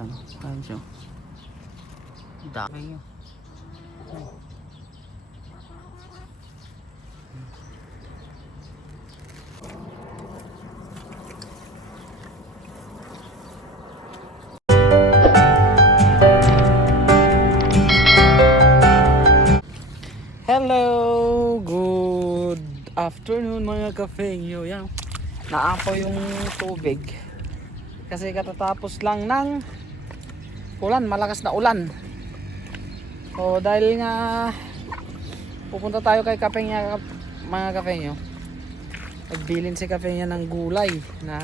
Ano, siya? Dami yun. Hello! Good afternoon mga kafengyo. Yan. Naapo yung tubig. Kasi katatapos lang ng ulan, malakas na ulan. So dahil nga pupunta tayo kay Kapengya mga kafengyo. Nagbilin si Kapengya ng gulay na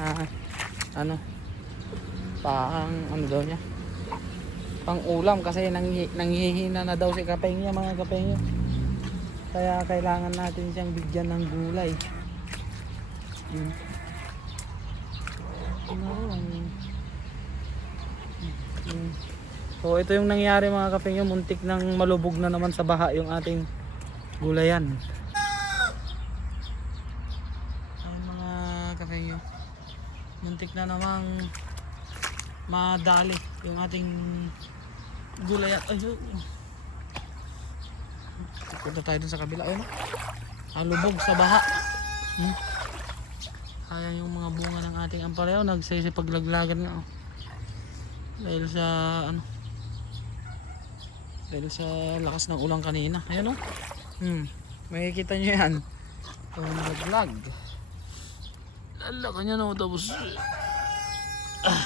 ano pang ano daw niya pang ulam kasi nanghi, nanghihina na daw si Kapengya mga Kapengyo. Kaya kailangan natin siyang bigyan ng gulay. Hmm. So ito yung nangyari mga kapengyo, muntik nang malubog na naman sa baha yung ating gulayan. Ayun mga kapengyo, muntik na namang madali yung ating gulayan. Ayun. Punta tayo dun sa kabila. Ayun. Alubog sa baha. Hmm. Kaya yung mga bunga ng ating ampalaya nagsisipaglaglagan nga. Oh. Dahil sa ano dahil sa lakas ng ulang kanina. Ayan oh. Hmm. Makikita nyo yan. Ito naglag. Lala niya na tapos. Ah.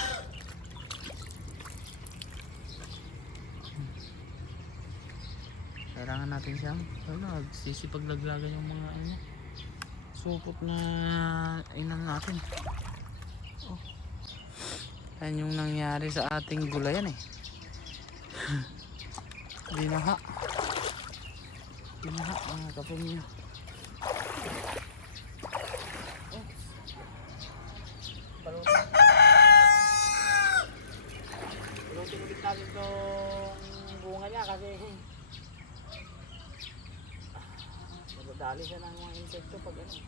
Kailangan natin siyang ano, nagsisipaglaglagan yung mga ano supot na inan natin. Oh. Yan yung nangyari sa ating gulayan eh. Binaha. Binaha mga kapamilya. Oh. Balutin. Balutin ulit natin itong bunga niya kasi Nadadali siya ng mga insekto pag ano.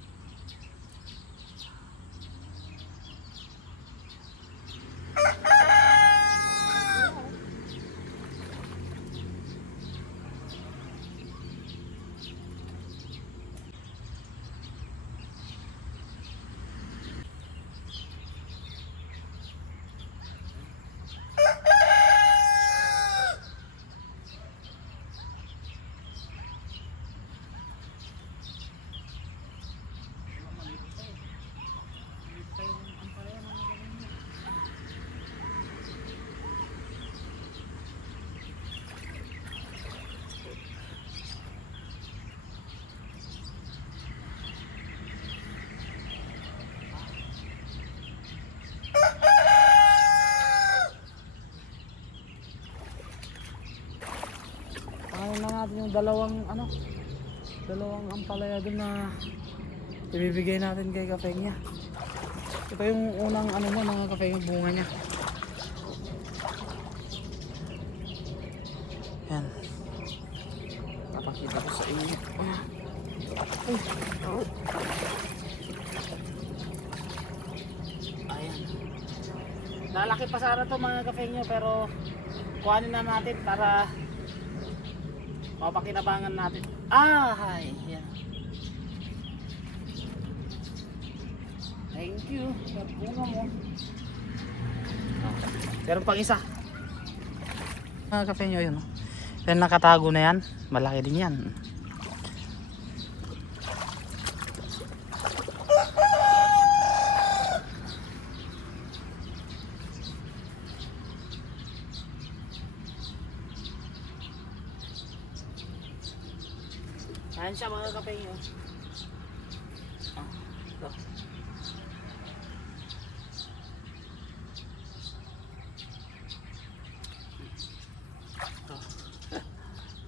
Ano na natin yung dalawang ano dalawang ampalaya dun na ibibigay natin kay Kapengya. Ito yung unang ano mo mga Kapengya bunga niya. Yan. Papakita ko sa inyo. Ay. Oh. Lalaki pa sana to mga Kapengya pero kuhanin na natin para mapakinabangan natin. Ah, hi. Yan. Thank you. Sa bunga mo. Meron pang isa. Mga kape nyo yun. Yan nakatago na yan. Malaki din yan. Ayan siya mga kape nyo. Ah, ito. Ito.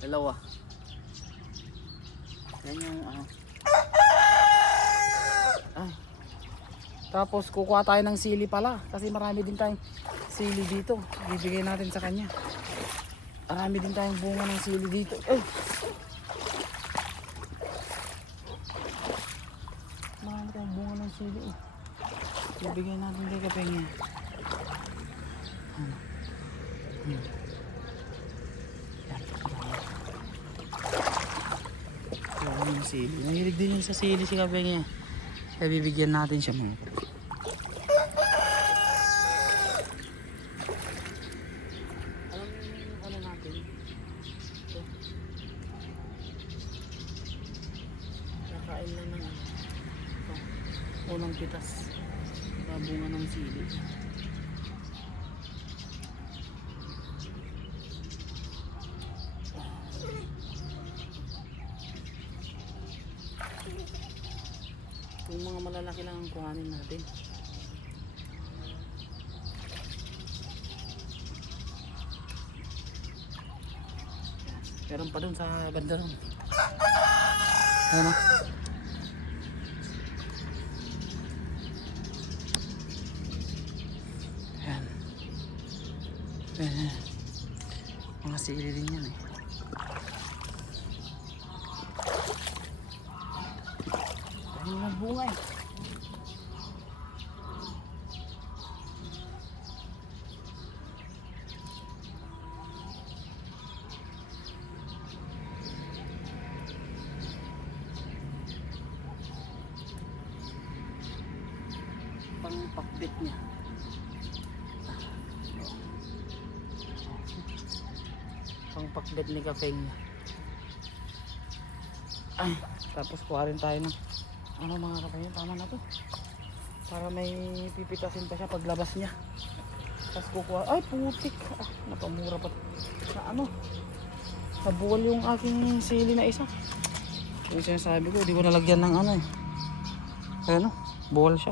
Dalawa. Yan yung ano. Ay. Tapos kukuha tayo ng sili pala kasi marami din tayong sili dito. Bibigay natin sa kanya. Marami din tayong bunga ng sili dito. Ay. Marami ng sili. eh. Bibigyan natin kay Kapengya. Ano? Hmm. Yan. Yan yung sili. Mahilig din sa sili si Kabeng eh. Kaya bibigyan natin siya mga ano. Kakain lang ng ano. Unang pitas. Bunga ng sili. Yung mga malalaki lang ang kuhanin natin. Meron pa dun sa banda dun. Ano? Ayan. Ayan. Mga sili din yan eh. Dahil mga bunga eh. pang pakbit niya. Pang pakbit ni Kapeng niya. Ay, tapos kuha rin tayo ng ano mga kapeng tama na to. Para may pipitasin pa siya paglabas niya. Tapos kukuha, ay putik. Ah, napamura pa. Na ano? Nabuwal yung aking sili na isa. Yung sinasabi ko, di ko nalagyan ng ano eh. Ano? Buwal siya.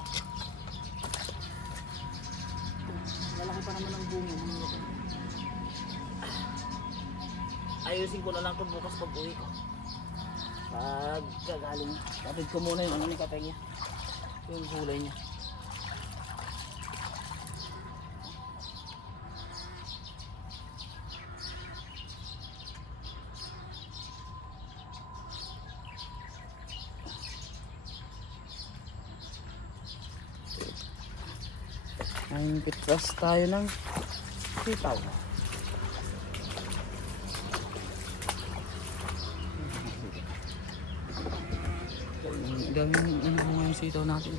Ayusin ko na lang ito bukas pag uwi ko. Pag kagaling, kapit ko muna yung ano ni kapay niya. Yung gulay niya. Ang pitras tayo ng sitaw. Ang daming ano mo nga yung sitaw natin.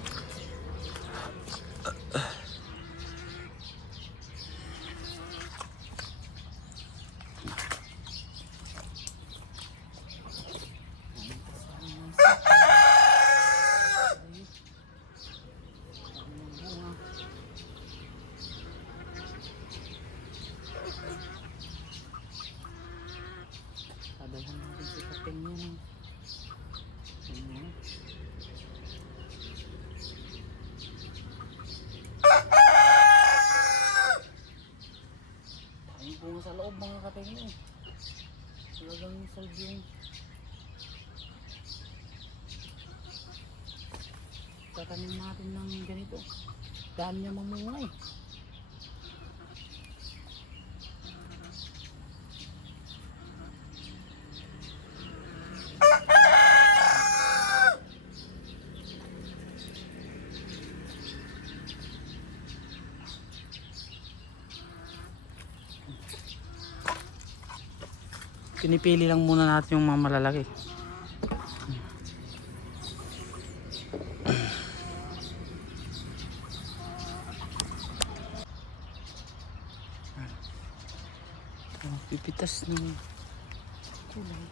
Padalhan natin si Kapeng yun. Ayan. Ayun bunga sa loob mga kapeng yun. Talagang solve yung tatanim natin ng ganito. Dami niya mamunga eh. Pinipili lang muna natin yung mga malalaki. Oh, pipitas ng kulay.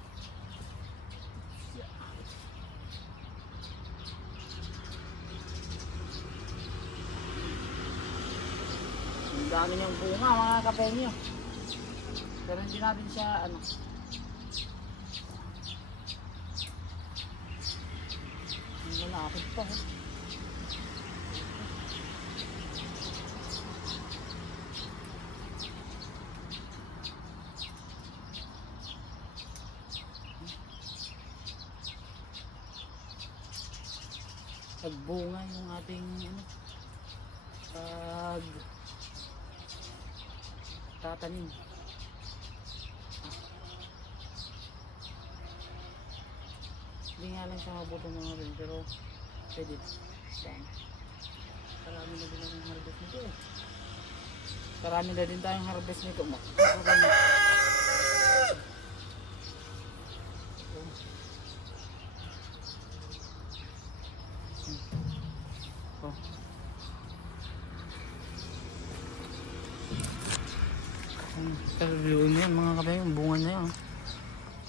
Ang dami niyang bunga mga kapenyo. Pero hindi natin siya ano. Malapit pa. eh. Pagbunga yung ating ano pag tatanim. Hindi nga lang siya mabuto mga rin, pero pwede. Yan. Marami na din ang harvest nito eh. Karami na din tayong harvest nito. Ma- Oh. Pero mo yan mga kabay, yung bunga niya yan.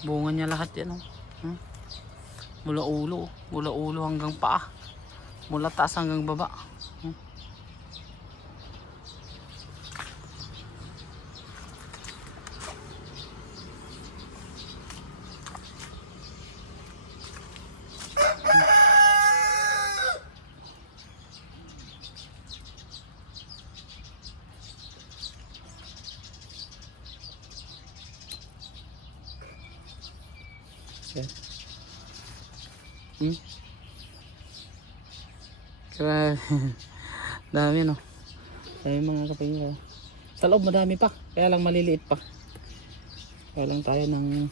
Bunga niya lahat yan. Oh. Hmm? Mula ulo, mula ulo hanggang paa. Mula taas hanggang baba. Hmm? Yan. Hmm? Grabe. dami no. Dami mga kapingin. Sa loob madami pa. Kaya lang maliliit pa. Kaya lang tayo ng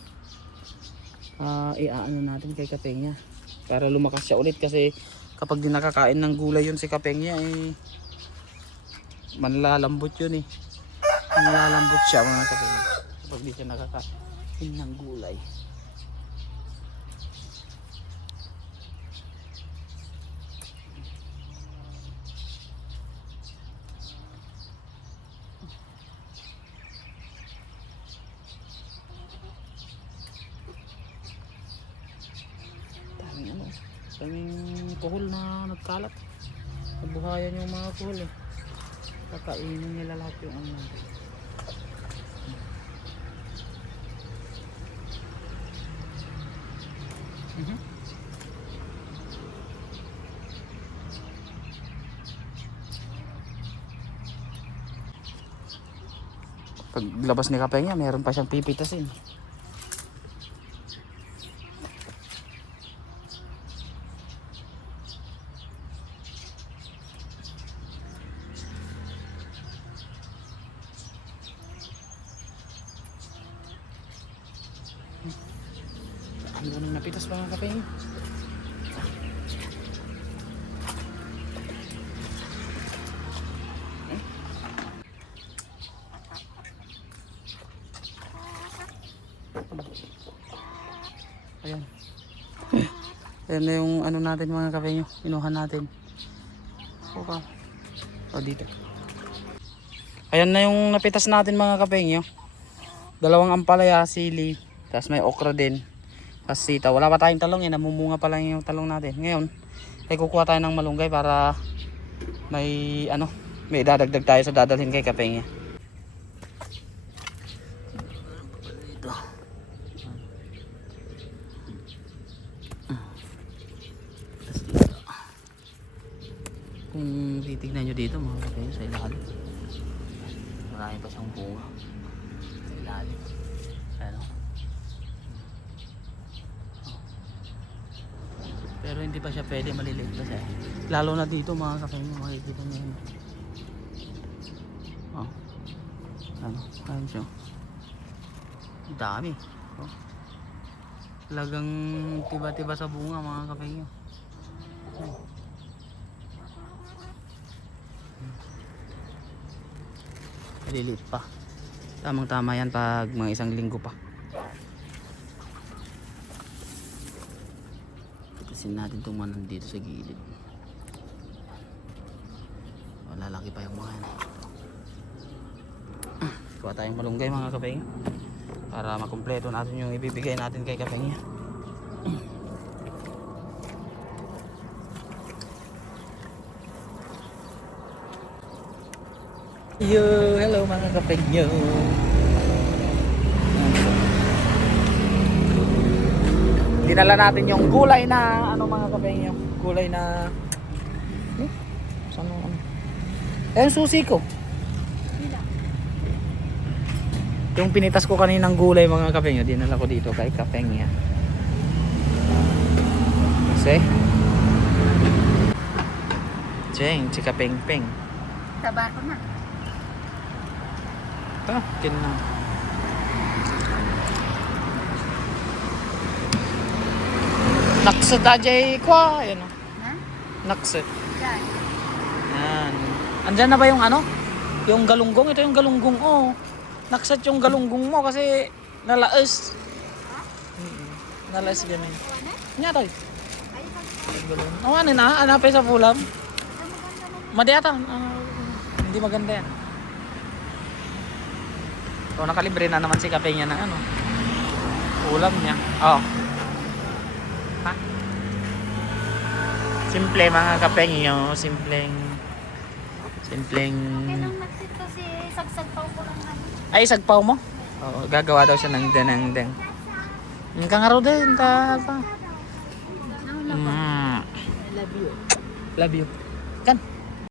ah iaano natin kay Kapengya. Para lumakas siya ulit kasi kapag di nakakain ng gulay yun si Kapengya eh manlalambot yun eh. Manlalambot siya mga kapengya. Kapag di siya nakakain ng gulay. daming ano daming kuhol na nagkalat nabuhayan yung mga kuhol eh kakainin nila lahat yung ano natin Mhm. Pag labas ni Kapengya, meron pa siyang pipitasin. Ano nang napitas mga kapeng? Ayan. Ayan na yung ano natin mga kapeng Inuhan natin. Okay. O dito. Ayan na yung napitas natin mga kapeng Dalawang ampalaya, sili, tapos may okra din. Tapos sita. Wala pa tayong talong eh. Namumunga pa lang yung talong natin. Ngayon, ay kukuha tayo ng malunggay para may ano, may dadagdag tayo sa dadalhin kay Kapengya. Dito. Dito. Kung titignan nyo dito mga Kapengya sa ilalim. Marami pa siyang bunga. Sa ilalim. Ano? Pero hindi pa siya pwede maliliit kasi. Lalo na dito mga kapatid makikita niyo yun. Oh. Ano? Ayun siya. Dami. Oh. Talagang tiba-tiba sa bunga mga kapatid. Oh. Maliliit pa. Tamang tama yan pag mga isang linggo pa. Tipasin natin itong nandito sa gilid. O, lalaki pa yung mga yan. Kuha tayong malunggay mga kapeng. Para makumpleto natin yung ibibigay natin kay kapeng niya. Yo, hello mga kapeng nyo. Dinala natin yung gulay na ano mga kapeng nyo. Gulay na eh, saan ano? Eh, yung susi ko. Yung pinitas ko kaninang gulay mga kapeng nyo, dinala ko dito kay kapeng niya. Kasi, Cheng, si kapeng peng. Taba ko na. Ah, kin na. Naksa tajay kwa, ayan o. Ha? Naksa. Yan. Yan. Andyan na ba yung ano? Yung galunggong, ito yung galunggong, oh. Naksat yung galunggong mo kasi nalaes. Mm, Nalaes gamin. Nya toy. Oh, ano na? Hanapin sa pulam. Madi ata. Ah, hindi maganda yan. So, nakalibre na naman si kape niya ng ano. Ulam niya. Oh. Simple mga kape niyo. Simpleng... Simpleng... Ano. Ay, sagpaw mo? Oo, gagawa daw siya ng denang deng. Yung kangaro din, ta pa. Mm. Love you. Love you.